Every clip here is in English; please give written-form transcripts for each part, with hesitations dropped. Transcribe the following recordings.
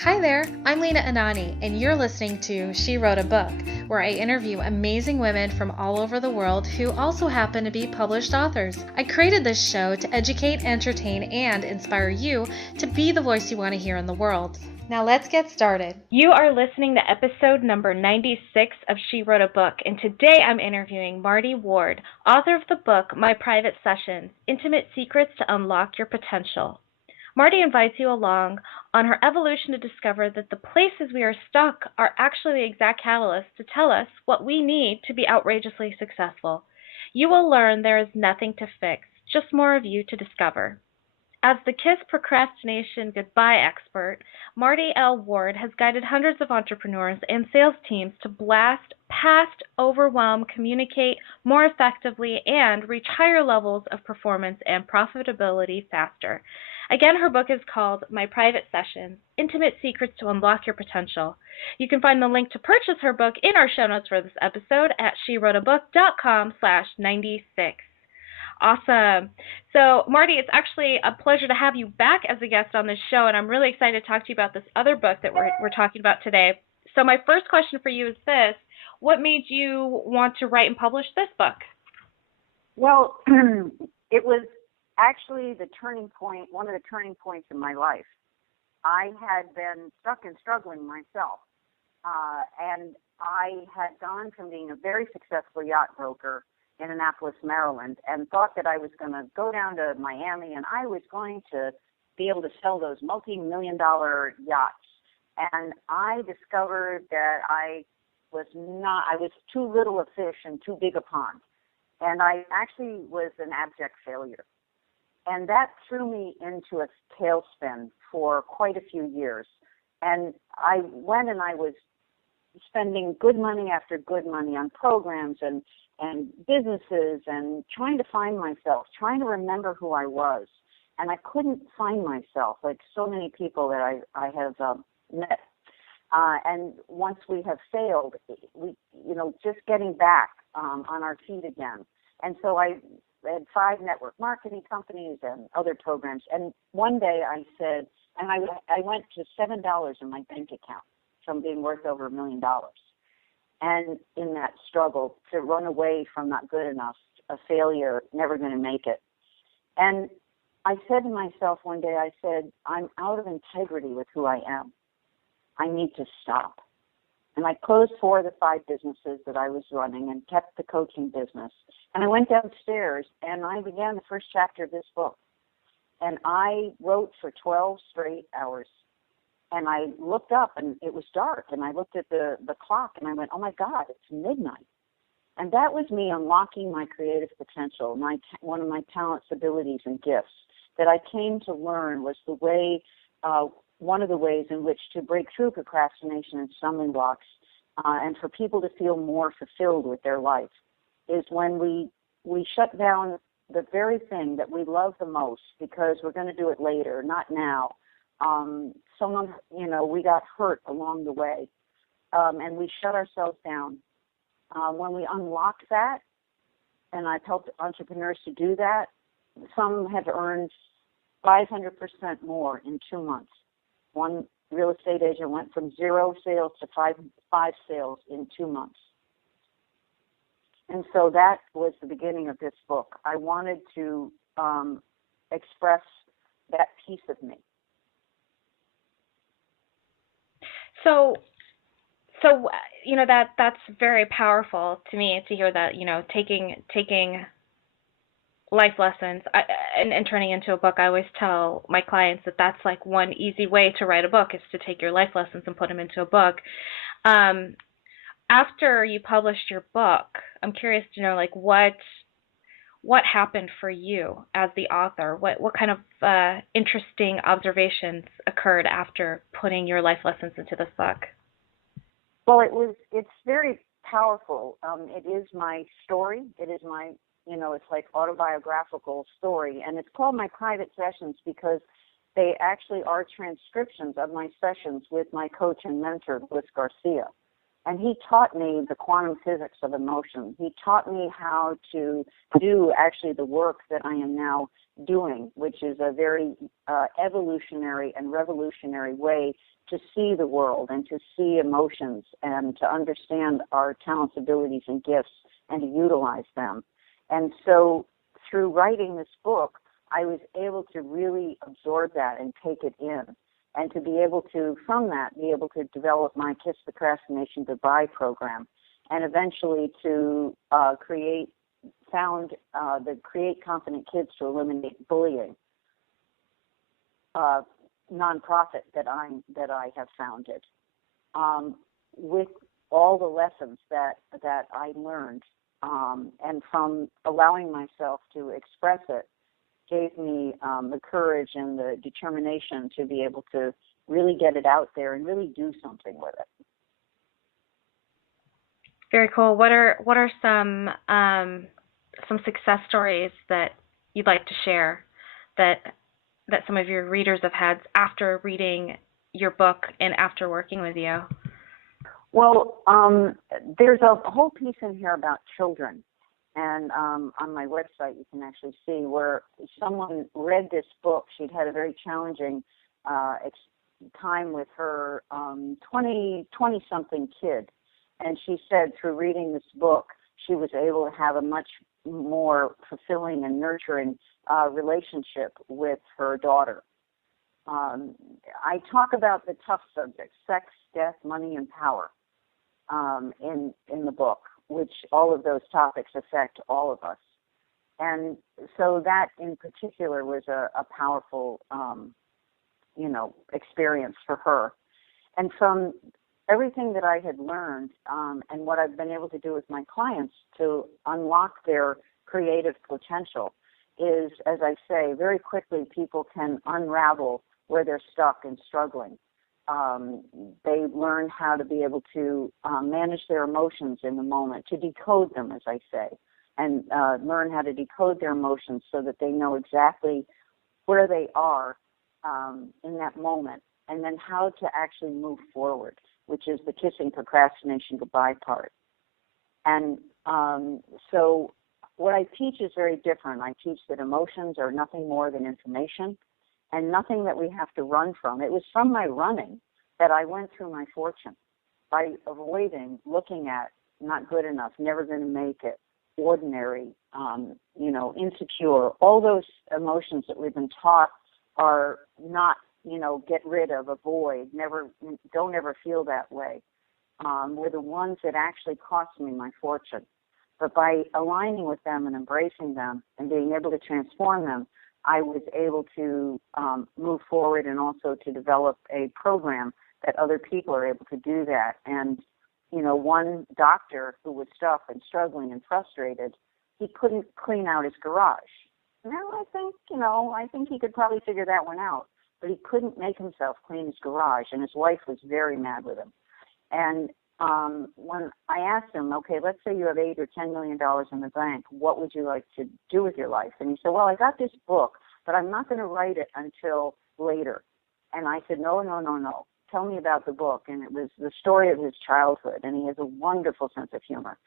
Hi there, I'm Lena Anani, and you're listening to She Wrote a Book, where I interview amazing women from all over the world who also happen to be published authors. I created this show to educate, entertain, and inspire you to be the voice you want to hear in the world. Now let's get started. You are listening to episode number 96 of She Wrote a Book, and today I'm interviewing Marty Ward, author of the book My Private Sessions, Intimate Secrets to Unlock Your Potential. Marty invites you along on her evolution to discover that the places we are stuck are actually the exact catalyst to tell us what we need to be outrageously successful. You will learn there is nothing to fix, just more of you to discover. As the KISS procrastination goodbye expert, Marty L Ward has guided hundreds of entrepreneurs and sales teams to blast past overwhelm, communicate more effectively, and reach higher levels of performance and profitability faster. Again, her book is called My Private Sessions, Intimate Secrets to Unlock Your Potential. You can find the link to purchase her book in our show notes for this episode at SheWroteABook.com/96. Awesome. So, Marty, it's actually a pleasure to have you back as a guest on this show, and I'm really excited to talk to you about this other book that we're talking about today. So my first question for you is this. What made you want to write and publish this book? Well, it was actually the turning point, one of the turning points in my life. I had been stuck and struggling myself, and I had gone from being a very successful yacht broker in Annapolis, Maryland, and thought that I was going to go down to Miami and I was going to be able to sell those multi-million-dollar yachts. And I discovered that I was too little a fish and too big a pond. And I actually was an abject failure. And that threw me into a tailspin for quite a few years. And I went and I was spending good money after good money on programs and businesses and trying to find myself, trying to remember who I was. And I couldn't find myself, like so many people that I have met. And once we have failed, just getting back on our feet again. And so I had 5 network marketing companies and other programs. And one day I said, and I went to $7 in my bank account from being worth over $1 million. And in that struggle to run away from not good enough, a failure, never going to make it. And I said to myself one day, I said, I'm out of integrity with who I am. I need to stop. And I closed 4 of the 5 businesses that I was running and kept the coaching business. And I went downstairs and I began the first chapter of this book. And I wrote for 12 straight hours. And I looked up and it was dark. And I looked at the clock and I went, oh my God, it's midnight. And that was me unlocking my creative potential, one of my talents, abilities, and gifts that I came to learn was the way, one of the ways in which to break through procrastination and stumbling blocks and for people to feel more fulfilled with their life is when we shut down the very thing that we love the most because we're going to do it later, not now. We got hurt along the way, and we shut ourselves down. When we unlock that, and I've helped entrepreneurs to do that, some have earned 500% more in 2 months. One real estate agent went from 0 sales to five sales in 2 months. And so that was the beginning of this book. I wanted to express that piece of me. So that's very powerful to me to hear that, taking life lessons and turning into a book. I always tell my clients that that's like one easy way to write a book is to take your life lessons and put them into a book. After you published your book, I'm curious to know, like, what happened for you as the author? What kind of interesting observations occurred after putting your life lessons into this book? Well, it's very powerful. It is my story. It is my, it's like autobiographical story. And it's called My Private Sessions because they actually are transcriptions of my sessions with my coach and mentor, Bliss Garcia. And he taught me the quantum physics of emotion. He taught me how to do actually the work that I am now doing, which is a very evolutionary and revolutionary way to see the world and to see emotions and to understand our talents, abilities, and gifts and to utilize them. And so through writing this book, I was able to really absorb that and take it in, and to be able to, from that, be able to develop my Kiss Procrastination Goodbye program, and eventually to create Confident Kids to Eliminate Bullying nonprofit that I have founded, with all the lessons that I learned, and from allowing myself to express it, gave me the courage and the determination to be able to really get it out there and really do something with it. Very cool. What are some success stories that you'd like to share that some of your readers have had after reading your book and after working with you? Well, there's a whole piece in here about children. And on my website, you can actually see where someone read this book. She'd had a very challenging time with her 20-something kid. And she said through reading this book, she was able to have a much more fulfilling and nurturing relationship with her daughter. I talk about the tough subjects, sex, death, money, and power, in the book, which all of those topics affect all of us. And so that in particular was a powerful, experience for her. And from everything that I had learned, and what I've been able to do with my clients to unlock their creative potential is, as I say, very quickly people can unravel where they're stuck and struggling. They learn how to be able to manage their emotions in the moment, to decode them, as I say, and learn how to decode their emotions so that they know exactly where they are in that moment, and then how to actually move forward, which is the kissing procrastination goodbye part. And so what I teach is very different. I teach that emotions are nothing more than information and nothing that we have to run from. It was from my running that I went through my fortune, by avoiding looking at not good enough, never going to make it, ordinary, insecure. All those emotions that we've been taught are not, get rid of, avoid, don't ever feel that way, were the ones that actually cost me my fortune. But by aligning with them and embracing them and being able to transform them, I was able to move forward and also to develop a program that other people are able to do that. And, one doctor who was stuck and struggling and frustrated, he couldn't clean out his garage. Now I think he could probably figure that one out, but he couldn't make himself clean his garage, and his wife was very mad with him. And when I asked him, okay, let's say you have $8 or $10 million in the bank, what would you like to do with your life? And he said, well, I got this book, but I'm not going to write it until later. And I said, no. Tell me about the book. And it was the story of his childhood, and he has a wonderful sense of humor.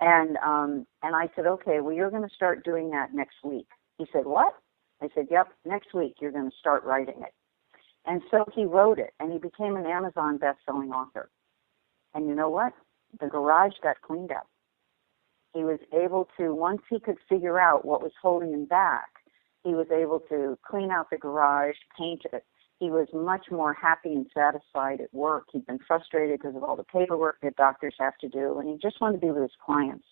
And I said, okay, well, you're going to start doing that next week. He said, what? I said, yep, next week you're going to start writing it. And so he wrote it, and he became an Amazon best-selling author. And you know what? The garage got cleaned up. He was able to, once he could figure out what was holding him back, he was able to clean out the garage, paint it. He was much more happy and satisfied at work. He'd been frustrated because of all the paperwork that doctors have to do, and he just wanted to be with his clients.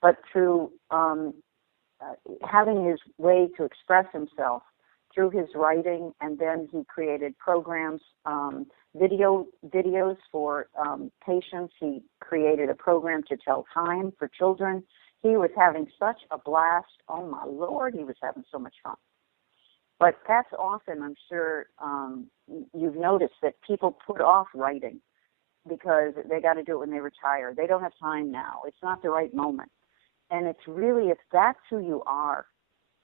But through having his way to express himself through his writing, and then he created programs, videos for patients. He created a program to tell time for children. He was having such a blast. Oh, my Lord, he was having so much fun. But that's often, I'm sure you've noticed, that people put off writing because they got to do it when they retire. They don't have time now. It's not the right moment. And it's really, if that's who you are,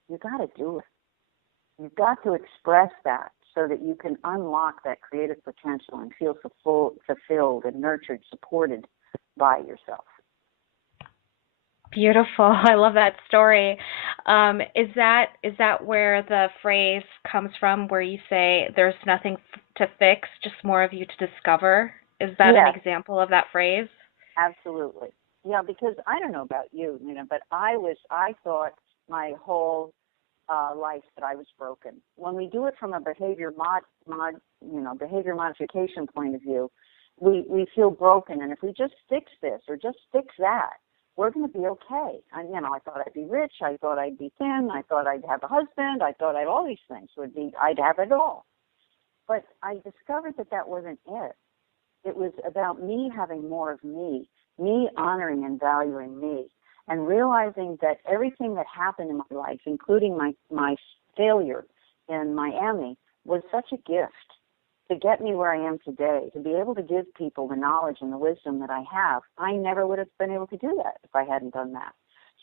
you got to do it. You've got to express that so that you can unlock that creative potential and feel fulfilled and nurtured, supported by yourself. Beautiful. I love that story. Is that where the phrase comes from, where you say there's nothing to fix, just more of you to discover? Is that Yes. an example of that phrase? Absolutely. Yeah, because I don't know about you, Lena, but I thought my whole life that I was broken. When we do it from a behavior modification point of view, we feel broken, and if we just fix this or just fix that, we're going to be okay. I thought I'd be rich. I thought I'd be thin. I thought I'd have a husband. I thought I'd all these things. I'd have it all. But I discovered that wasn't it. It was about me having more of me honoring and valuing me, and realizing that everything that happened in my life, including my failure in Miami, was such a gift to get me where I am today, to be able to give people the knowledge and the wisdom that I have. I never would have been able to do that if I hadn't done that.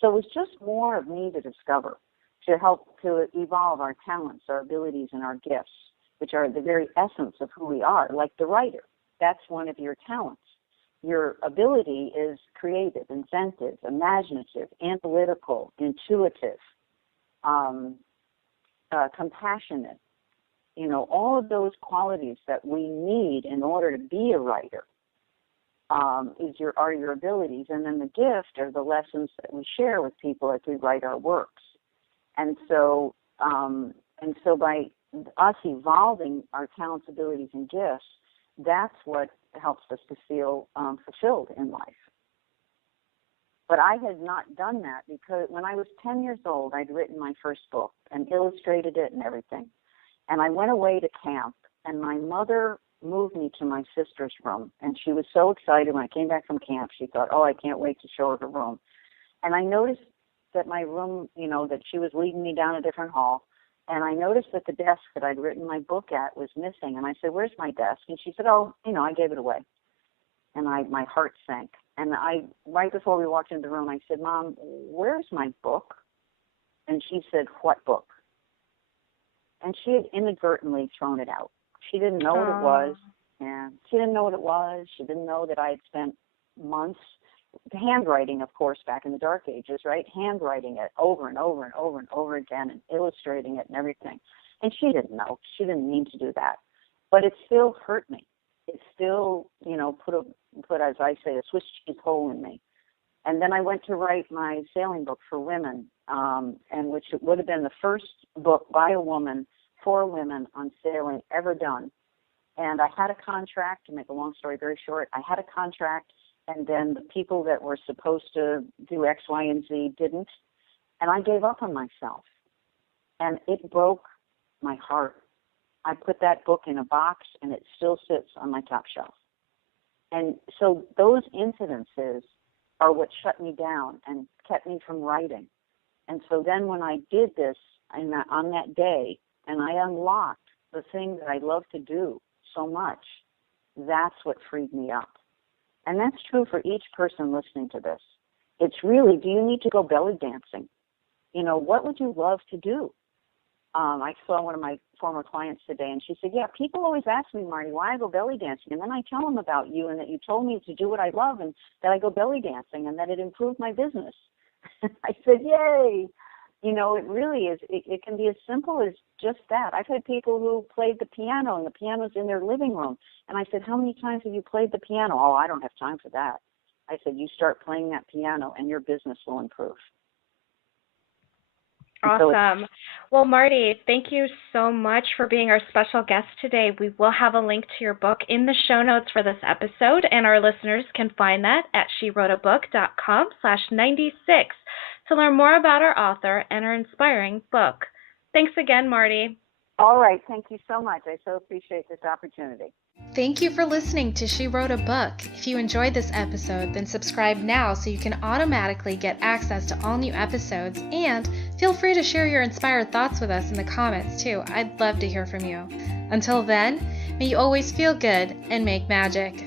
So it was just more of me to discover, to help to evolve our talents, our abilities, and our gifts, which are the very essence of who we are. Like the writer, that's one of your talents. Your ability is creative, inventive, imaginative, analytical, intuitive, compassionate. All of those qualities that we need in order to be a writer are your abilities. And then the gift are the lessons that we share with people as we write our works. And so by us evolving our talents, abilities, and gifts, that's what helps us to feel fulfilled in life. But I had not done that because when I was 10 years old, I'd written my first book and illustrated it and everything. And I went away to camp, and my mother moved me to my sister's room. And she was so excited when I came back from camp. She thought, oh, I can't wait to show her the room. And I noticed that my room, that she was leading me down a different hall. And I noticed that the desk that I'd written my book at was missing. And I said, where's my desk? And she said, oh, I gave it away. And my heart sank. And right before we walked into the room, I said, Mom, where's my book? And she said, what book? And she had inadvertently thrown it out. She didn't know what it was. And she didn't know what it was. She didn't know that I had spent months handwriting, of course, back in the dark ages, right? Handwriting it over and over and over and over again and illustrating it and everything. And she didn't know. She didn't mean to do that. But it still hurt me. It still, put, as I say, a Swiss cheese hole in me. And then I went to write my sailing book for women, and which would have been the first book by a woman for women on sailing ever done. And I had a contract, to make a long story very short, I had a contract, and then the people that were supposed to do X, Y, and Z didn't. And I gave up on myself. And it broke my heart. I put that book in a box, and it still sits on my top shelf. And so those incidences are what shut me down and kept me from writing. And so then when I did this on that day, and I unlocked the thing that I love to do so much, that's what freed me up. And that's true for each person listening to this. It's really, do you need to go belly dancing? What would you love to do? I saw one of my former clients today, and she said, yeah, people always ask me, Marty, why I go belly dancing. And then I tell them about you and that you told me to do what I love and that I go belly dancing and that it improved my business. I said, yay. It really is. It can be as simple as just that. I've had people who played the piano, and the piano's in their living room. And I said, how many times have you played the piano? Oh, I don't have time for that. I said, you start playing that piano, and your business will improve. Awesome. Well, Marty, thank you so much for being our special guest today. We will have a link to your book in the show notes for this episode, and our listeners can find that at SheWroteABook.com/96 to learn more about our author and her inspiring book. Thanks again, Marty. All right. Thank you so much. I so appreciate this opportunity. Thank you for listening to She Wrote a Book. If you enjoyed this episode, then subscribe now so you can automatically get access to all new episodes, and feel free to share your inspired thoughts with us in the comments too. I'd love to hear from you. Until then, may you always feel good and make magic.